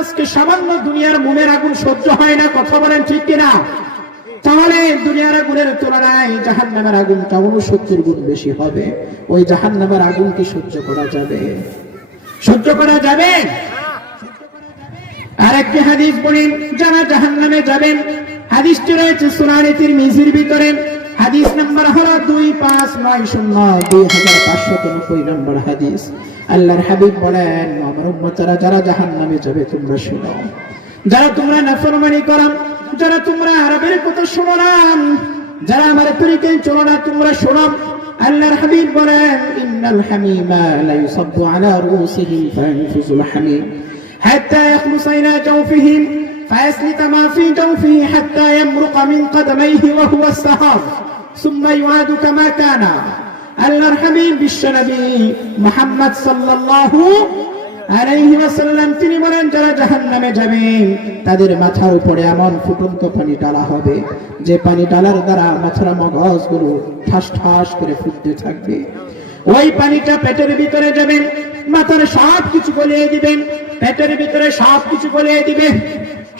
আজকে সামান্য দুনিয়ার মোমের আগুন সহ্য হয় না, কথা বলেন ঠিক কিনা? তাহলে দুনিয়ার আগুনের তুলনায় জাহান্নামের আগুনটা 69 গুণ বেশি হবে। ওই জাহান্নামের আগুন কি সহ্য করা যাবে? সহ্য করা যাবে? আরেকটি হাদিস বলেন, যারা জাহান্নামে যাবেন, হাদিসটি রয়েছে সুনান তিরমিজির ভিতরে, হাদিস নাম্বার হলো 2590 নম্বর হাদিস। আল্লাহর হাবিব বলেন, আমার উম্মতরা যারা জাহান্নামে যাবে তোমরা শোনো, যারা তোমরা নাফরমানি করো, যারা তোমরা আরবের কথা শোনো না, যারা আমার তরিকায় চলো না, তোমরা শোনো। আল্লাহর হাবিব বলেন, ইন্নাল হামিমা লা ইউসাব্বু আলা রুসিহিম ফায়ানফুজুল হামিম হাত্তা ইয়াখলুসা ইলা জাওফিহিম ফায়াসলিতা মা ফি জাওফিহি হাত্তা ইয়ামরুকা মিন কদমাইহি ওয়া হুয়া আস-সাহাব সুম্মা ইউআদু কামা কানা। আল্লাহর হাবিব বিশ্বনবী মুহাম্মদ সাল্লাল্লাহু আলাইহি ওয়াসাল্লাম তিনি বলেন, যারা জাহান্নামে যাবে তাদের মাথার উপরে এমন ফুটন্ত পানি ঢালা হবে, যে পানি ঢালার দ্বারা মাথার মগজগুলো ঠাস ঠাস করে ফুটতে থাকবে। ওই পানিটা পেটের ভিতরে যাবে, মাথার সব কিছু গলিয়ে দিবেন, পেটের ভিতরে সব কিছু গলিয়ে দিবে,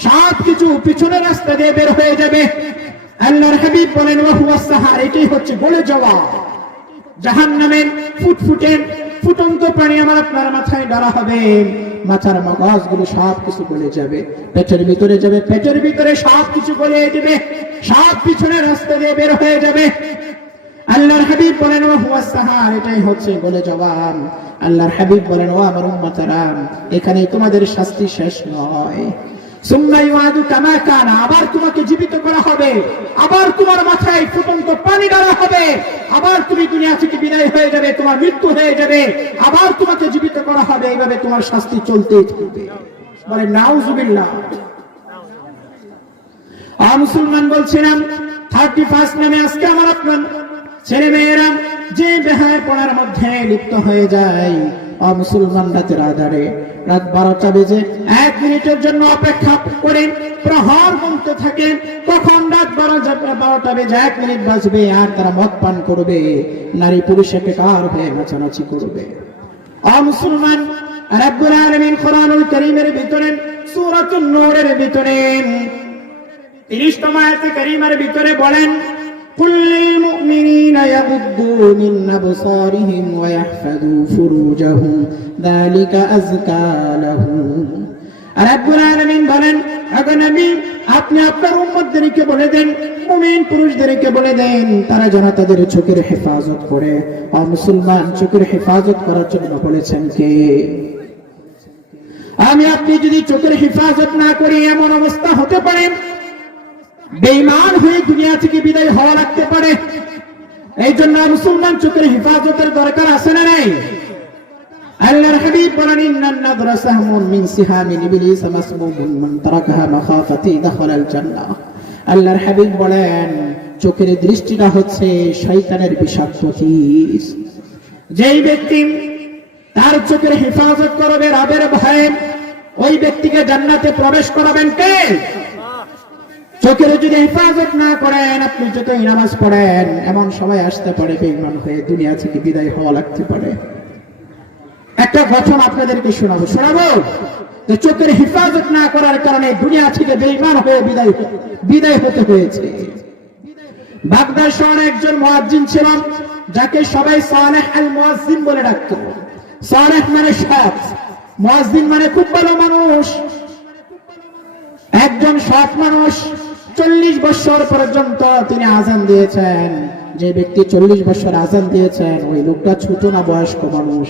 সব কিছু পিছনের রাস্তা দিয়ে বের হয়ে যাবে। আল্লাহর হাবিব বলেন, ওয়া হুয়া সাহার, এটাই হচ্ছে গলে যাওয়া। জাহান্নামের ফুটফুটে ফুটন্ত পানি আমার আপনার মাথায় ঢালা হবে, মাথার মগজগুলো সব কিছু গলে যাবে, পেটের ভিতরে যাবে, পেটের ভিতরে সব কিছু গলিয়ে দিবে, সব পিছনের রাস্তা দিয়ে বের হয়ে যাবে। আল্লাহর হাবিব বলেন, ওয়া হুয়া সাহার, এটাই হচ্ছে গলে যাওয়া। আল্লাহর হাবিব বলেন, ও আমার উম্মতরা, এখানে তোমাদের শাস্তি শেষ নয়। সুম্মা ইউআদু কামা কানা, আবার তোমাকে জীবিত করা হবে, আবার তোমার মাথায় ফুটন্ত পানি ঢালা হবে, আবার তুমি দুনিয়া থেকে বিদায় হয়ে যাবে, তোমার মৃত্যু হয়ে যাবে, আবার তোমাকে জীবিত করা হবে। এইভাবে তোমার শাস্তি চলতেই থাকবে। বলে নাউজুবিল্লাহ। মুসলমান বলছিলাম 31 নামে আজকে আমার আপনার ছেলে মেয়েরা যে বেহায় পড়ার মধ্যে লিপ্ত হয়ে যায়। মুসলমান রাতের আধারে রাত 12টা বেজে 1 মিনিটের জন্য অপেক্ষা করে প্রহর গুনতে থাকে, কখন রাত 12টা বেজে 1 মিনিট বাজবে, আর তারা মদ পান করবে, নারী পুরুষে বেকার হয়ে নাচানাচি করবে। মুসলমান, রব্বুল আলামিন কোরআনুল কারীমের ভিতরে সূরাতুন নূরের ভিতরে 30তম আয়াতে কারীমার ভিতরে বলেন, قل للمؤمنين يغضوا من أبصارهم ويحفظوا فروجهم ذلك أزكى لهم। রব্বুল আলামিন বলেন, আগো নবী আপনি আপনার উম্মতদেরকে বলে দেন, মুমিন পুরুষদেরকে বলে দেন, তারা যেন তাদের চোখের হেফাজত করে। মুসলমান, চোখের হেফাজত করার জন্য বলেছেন কে? আমি আপনি যদি চোখের হেফাজত না করি, এমন অবস্থা হতে পারে বেঈমান হয়ে দুনিয়া থেকে বিদায় হওয়া লাগতে পারে। এই জন্য মুসলমান চোখের হেফাজতের দরকার আছে না নাই? আল্লাহর হাবিব বলেন, ইন্নান নাযরা সাহমুন মিন সিহামিন ইবলিস মাসমুমুন মান তারাকাহা মাখাফাতি দাখালাল জান্নাহ। আল্লাহর হাবিব বলেন, চোখের দৃষ্টিটা হচ্ছে শয়তানের বিষাক্ত তীর। যেই ব্যক্তি তার চোখের হেফাজত করবে রবের ভয়ে, ওই ব্যক্তিকে জান্নাতে প্রবেশ করাবেন কে? চোখের যদি হেফাজত না করেন, আপনি যতই নামাজ পড়েন, এমন সময় আসতে পারে বেঈমান হয়ে দুনিয়া থেকে বিদায় হওয়া লাগতে পারে। একটা ঘটনা আপনাদেরকে শোনাবো যে চোখের হেফাজত না করার কারণে দুনিয়া থেকে বেঈমান হয়ে বিদায় হতে হয়েছে। বাগদাদ শহরে একজন মুয়াজ্জিন ছিলেন, যাকে সবাই সালেহ আল মুয়াজ্জিন বলে ডাকত। সালেহ মানে সৎ, মুয়াজ্জিন মানে খুব ভালো মানুষ, একজন সৎ মানুষ। 40 বছর পর্যন্ত তিনি আযান দিয়েছেন। যে ব্যক্তি 40 বছর আযান দিয়েছেন, ওই লোকটা ছোট না বয়স্ক মানুষ?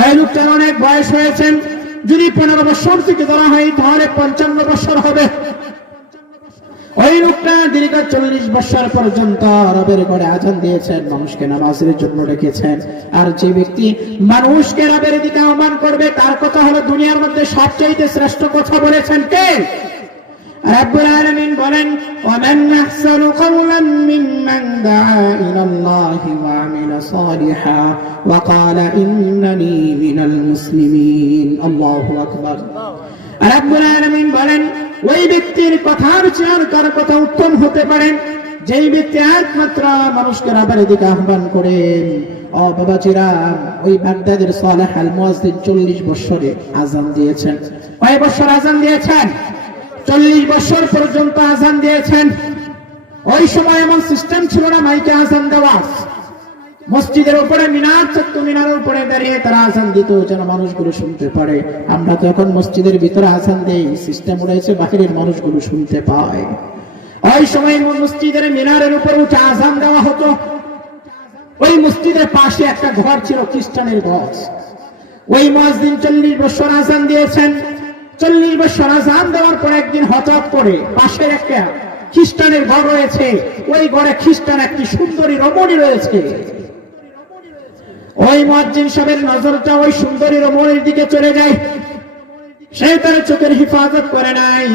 ওই লোকটার অনেক বয়স হয়েছে। যদি 15 বছর থেকে ধরা হয় তাহলে 55 বছর হবে। ওই লোকটা দীর্ঘ 40 বছর পর্যন্ত রবের ঘরে আযান দিয়েছেন, মানুষকে নামাজের জন্য ডেকেছেন। আর যে ব্যক্তি মানুষকে রবের দিকে আহ্বান করবে, তার কথা হলো দুনিয়ার মধ্যে সবচেয়ে শ্রেষ্ঠ কথা বলেছেন কে? রব্বুল আলামিন বলেন, ওয়ামান আহসানু কাওলান মিম্মান দাআ ইলাল্লাহি ওয়া আমিলা সালিহা ওয়া ক্বালা ইন্নানি মিনাল মুসলিমিন। আল্লাহু আকবার। রব্বুল আলামিন বলেন, ওই ব্যক্তির কথার চেয়ে আর কার কথা উত্তম হতে পারে যেই ব্যক্তি একমাত্র মানুষকে রবের দিকে আহ্বান করেন। ও বাবাজিরা, ওই বাগদাদের সালেহ আল মুয়াজ্জিন 40 বছরে আযান দিয়েছেন। কয় বছর আজান দিয়েছেন? 40 বছর পর্যন্ত আজান দিয়েছেন। ওই সময় এমন সিস্টেম ছিল না মাইকে আজান দেওয়া। মসজিদের উপরে মিনার, ছোট্ট মিনারের উপরে দাঁড়িয়ে তারা আজান দিত যেন মানুষগুলো শুনতে পারে। আমরা তো এখন মসজিদের ভিতরে আজান দেই, সিস্টেম রয়েছে বাহিরের মানুষগুলো শুনতে পায়। ওই সময় মসজিদের মিনারের উপর উঠে আজান দেওয়া হতো। ওই মসজিদের পাশে একটা ঘর ছিল, খ্রিস্টানের ঘর। ওই মুয়াজ্জিন 40 বছর আজান দিয়েছেন। 40 বছর আজান দেওয়ার পর একদিন হঠাৎ করে পাশের একটা খ্রিস্টানের ঘর রয়েছে, ওই ঘরে খ্রিস্টান একটি সুন্দরী রমণী রয়েছে। ওই মুয়াজ্জিন সাহেবের নজরটা ওই সুন্দরী রমণীর দিকে চলে যায়। সে তার চোখের হেফাজত করে নাই।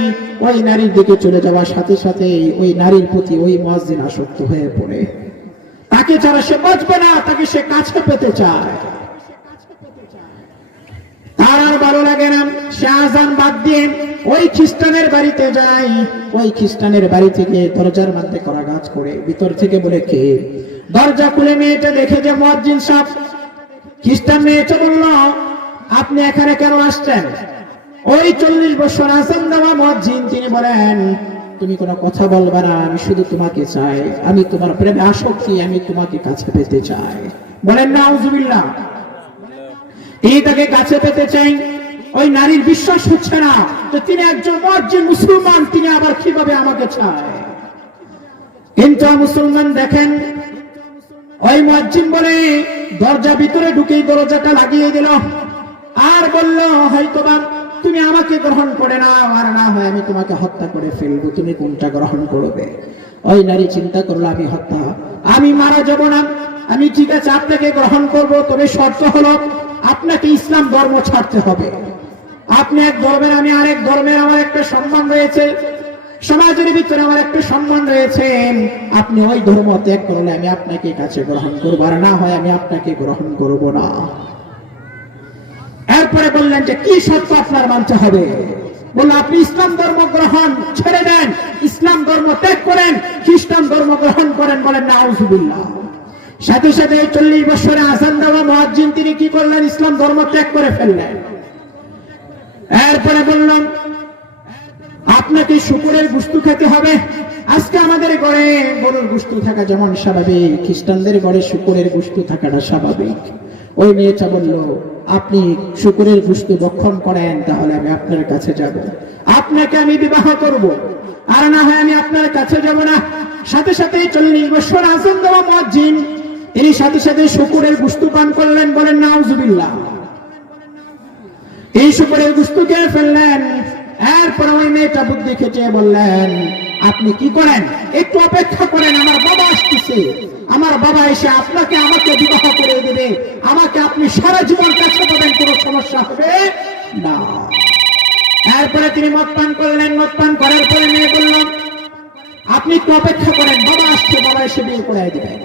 ওই নারীর দিকে চলে যাওয়ার সাথে সাথে ওই নারীর প্রতি ওই মুয়াজ্জিন আসক্ত হয়ে পড়ে। তাকে ছাড়া সে বাঁচবে না, তাকে সে কাছে পেতে চায়। তার আর ভালো লাগে না, সে আজান বাদ দিয়ে ওই খ্রিস্টানের বাড়িতে যায়। ওই খ্রিস্টানের বাড়ি থেকে দরজার মধ্যে করাঘাত করে ভিতর থেকে বলে, কে? দরজা খুলে মেয়েটা দেখে যে মুয়াজ্জিন সাহেব। খ্রিস্টান মেয়েটা বলল, আপনি এখানে কেন আসছেন? ওই 40 বছর আজান দেওয়া মুয়াজ্জিন তিনি বলেন, তুমি কোনো কথা বলবে না, আমি শুধু তোমাকে চাই, আমি তোমার প্রেমে আসক্তি, আমি তোমাকে কাছে পেতে চাই। বলেন নাউজুবিল্লাহ। তিনি তাকে কাছে পেতে চাই। ওই নারীর বিশ্বাস হচ্ছে না যে তিনি একজন মুয়াজ্জিন মুসলমান, তিনি আবার কিভাবে আমাকে চায়। কিন্তু মুসলমান দেখেন, ওই মুয়াজ্জিন বলে দরজা ভিতরে ঢুকেই দরজাটা লাগিয়ে দিল আর বলল, হয়তোবা তুমি আমাকে গ্রহণ করে নাও, আর না হয় আমি তোমাকে হত্যা করে ফেলবো, তুমি কোনটা গ্রহণ করবে? ওই নারী চিন্তা করলো, আমি মারা যাব না, আমি ঠিক আছে আপনাকে গ্রহণ করব, তবে শর্ত হলো আপনাকে ইসলাম ধর্ম ছাড়তে হবে। আপনি এক ধর্মের, আমি আরেক ধর্মের, আমার একটা সম্মান রয়েছে, সমাজের ভিতরে আমার একটা সম্মান রয়েছে। আপনি ওই ধর্ম ত্যাগ করলে আমি আপনাকে কাছে গ্রহণ করবো, আর না হয় আমি আপনাকে গ্রহণ করব না। এরপরে বললেন যে কি শর্ত আপনার মানতে হবে? বলল, আপনি ইসলাম ধর্ম গ্রহণ ছেড়ে দেন, ইসলাম ধর্ম ত্যাগ করেন, খ্রিস্টান ধর্ম গ্রহণ করেন। বলেন নাউজুবিল্লাহ। সাথে সাথে 40 বছরে আজান দেওয়া মুয়াজ্জিন তিনি কি করলেন? ইসলাম ধর্ম ত্যাগ করে ফেললেন। এরপরে বললাম, আপনাকে শুকরের গোশত খেতে হবে। আজকে আমাদের ঘরে গরুর গোশত থাকা যেমন স্বাভাবিক, খ্রিস্টানদের ঘরে শুকরের গোশত থাকাটা স্বাভাবিক। ওই মেয়েটা বলল, আপনি শুকরের গোশত ভক্ষণ করেন, তাহলে আমি আপনার কাছে যাব, আপনাকে আমি বিবাহ করব, আর না হয় আমি আপনার কাছে যাব না। সাথে সাথে 40 বছর আজান দেওয়া মুয়াজ্জিন তিনি সাথে সাথে শুকরের গোশত পান করলেন। বলেন নাউজুবিল্লাহ। এই শুকরের গোশত খেয়ে ফেললেন। এরপর ওই মেয়েটা বুদ্ধি খেটিয়ে বললেন, আপনি কি করেন, একটু অপেক্ষা করেন, আমার বাবা আসতেছে, আমার বাবা এসে আপনাকে আমাকে বিবাহ করে দেবে, আমাকে আপনি সারা জীবন কাছে পাবেন, কোনো সমস্যা হবে না। এরপরে তিনি মদ পান করলেন। মদ পান করার পরে মেয়ে বলল, আপনি একটু অপেক্ষা করেন, বাবা আসছে, বাবা এসে বিয়ে করে দিবেন।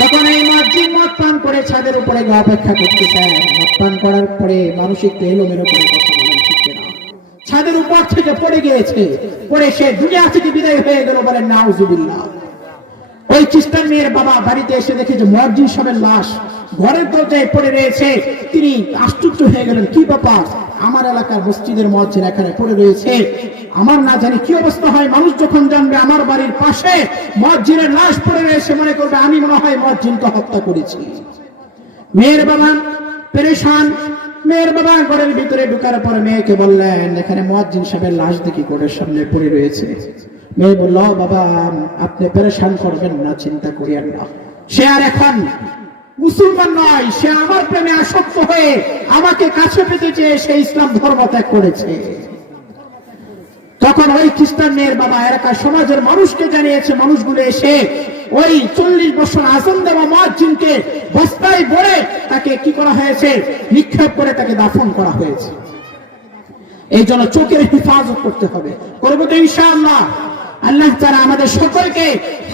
তখন এই মুয়াজ্জিন মদ পান করে ছাদের উপরে গিয়ে অপেক্ষা করতেছেন। মদ পান করার পরে মানুষ একটু এলোমেলো করে কথা বলেন, ঠিক না? ছাদের উপর থেকে পড়ে গিয়েছে, পড়ে সে দুনিয়া থেকে বিদায় হয়ে গেল। বলেন নাউজুবিল্লাহ। ওই খ্রিস্টান মেয়ের বাবা বাড়িতে এসে দেখে যে মুয়াজ্জিন সাহেবের লাশ ঘরের দরজায় পড়ে রয়েছে। তিনি আশ্চর্য হয়ে গেলেন, কি ব্যাপার, আমার এলাকার মসজিদের মুয়াজ্জিন এখানে পড়ে রয়েছে, আমার না জানি কি অবস্থা হয়, মানুষ যখন জানবে আমার বাড়ির পাশে মুয়াজ্জিনের লাশ পড়ে রয়েছে, মনে করবে আমি মনে হয় মুয়াজ্জিনকে হত্যা করেছি। মেয়ের বাবা পেরেশান। মেয়ের বাবা ঘরের ভিতরে ঢোকার পরে মেয়েকে বললেন, এখানে মুয়াজ্জিন সাহেবের লাশ দেখি ঘরের সামনে পড়ে রয়েছে। মেয়ে বলল, বাবা আপনি পেরেশান করবেন না, চিন্তা করিয়েন না, সে আর এখন মুসলমান নয়, সে আমার প্রেমে আসক্ত হয়ে আমাকে কাছে পেতে চেয়ে সে ইসলাম ধর্ম ত্যাগ করেছে। তখন ওই খ্রিস্টান মেয়ের বাবা এলাকার সমাজের মানুষকে জানিয়েছে। মানুষগুলো এসে ওই 40 বছর আজান দেওয়া মুয়াজ্জিনকে বস্তায় ভরে তাকে কি করা হয়েছে, নিক্ষেপ করে তাকে দাফন করা হয়েছে। এই জন্য চোখের হেফাজত করতে হবে, করবো তো ইনশাআল্লাহ। আল্লাহ তাআলা আমাদের সকলকে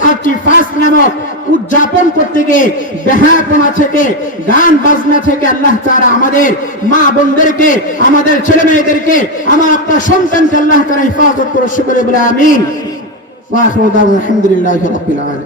31 নামক উদযাপন করতে গিয়ে বেহায়াপনা থেকে, গান বাজনা থেকে আল্লাহ তাআলা আমাদের মা বোনদেরকে, আমাদের ছেলে মেয়েদেরকে, আমার আপনার সন্তানকে আল্লাহ তাআলা হেফাজত করে, শুকর বলে আমিন। ওয়া আখিরু দাওয়ানা আলহামদুলিল্লাহি রাব্বিল আলামিন।